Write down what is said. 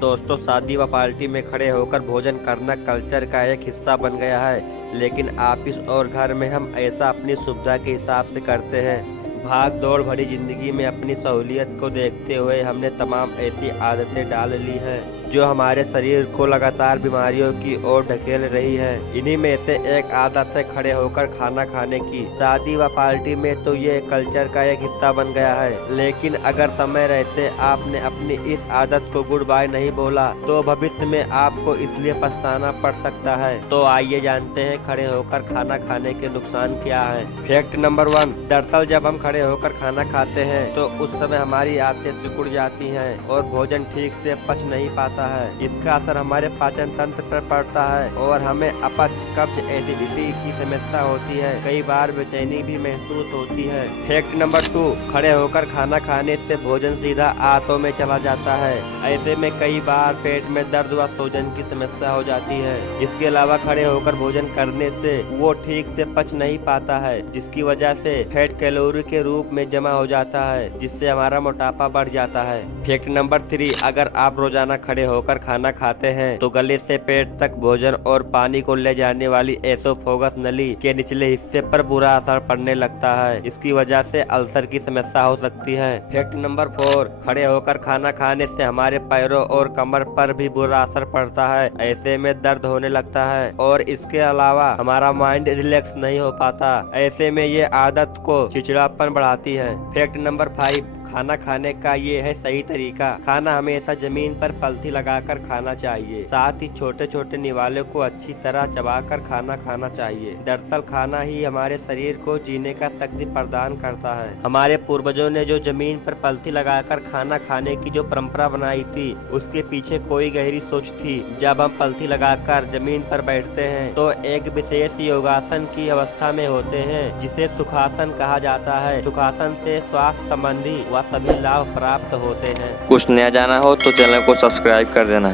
दोस्तों, शादी व पार्टी में खड़े होकर भोजन करना कल्चर का एक हिस्सा बन गया है। लेकिन ऑफिस और घर में हम ऐसा अपनी सुविधा के हिसाब से करते हैं। भाग दौड़ भरी जिंदगी में अपनी सहूलियत को देखते हुए हमने तमाम ऐसी आदतें डाल ली हैं जो हमारे शरीर को लगातार बीमारियों की ओर ढकेल रही है। इन्हीं में से एक आदत है खड़े होकर खाना खाने की। शादी व पार्टी में तो ये कल्चर का एक हिस्सा बन गया है, लेकिन अगर समय रहते आपने अपनी इस आदत को गुड बाय नहीं बोला तो भविष्य में आपको इसलिए पछताना पड़ सकता है। तो आइए जानते हैं खड़े होकर खाना खाने के नुकसान क्या है। Fact number 1। दरअसल जब हम खड़े होकर खाना खाते हैं तो उस समय हमारी आंतें सिकुड़ जाती हैं और भोजन ठीक से पच नहीं पाता है। इसका असर हमारे पाचन तंत्र पर पड़ता है और हमें अपच, कब्ज, एसिडिटी की समस्या होती है। कई बार बेचैनी भी महसूस होती है। Fact number 2। खड़े होकर खाना खाने से भोजन सीधा आंतों में चला जाता है। ऐसे में कई बार पेट में दर्द व सूजन की समस्या हो जाती है। इसके अलावा खड़े होकर भोजन करने से वो ठीक से पच नहीं पाता है, जिसकी वजह से फैट कैलोरी के रूप में जमा हो जाता है, जिससे हमारा मोटापा बढ़ जाता है। Fact number 3। अगर आप रोजाना खड़े होकर खाना खाते हैं तो गले से पेट तक भोजन और पानी को ले जाने वाली एसोफेगस नली के निचले हिस्से पर बुरा असर पड़ने लगता है। इसकी वजह से अल्सर की समस्या हो सकती है। Fact number 4। खड़े होकर खाना खाने से हमारे पैरों और कमर पर भी बुरा असर पड़ता है। ऐसे में दर्द होने लगता है और इसके अलावा हमारा माइंड रिलैक्स नहीं हो पाता। ऐसे में ये आदत को चिड़चिड़ापन बढ़ाती है। Fact number 5। खाना खाने का ये है सही तरीका। खाना हमेशा जमीन पर पलथी लगाकर खाना चाहिए। साथ ही छोटे छोटे निवाले को अच्छी तरह चबाकर खाना खाना चाहिए। दरअसल खाना ही हमारे शरीर को जीने का शक्ति प्रदान करता है। हमारे पूर्वजों ने जो जमीन पर पलथी लगाकर खाना खाने की जो परंपरा बनाई थी, उसके पीछे कोई गहरी सोच थी। जब हम पलथी लगाकर जमीन पर बैठते हैं तो एक विशेष योगासन की अवस्था में होते हैं, जिसे सुखासन कहा जाता है। सुखासन से स्वास्थ्य संबंधी सभी लाभ प्राप्त होते हैं। कुछ नया जाना हो तो चैनल को सब्सक्राइब कर देना।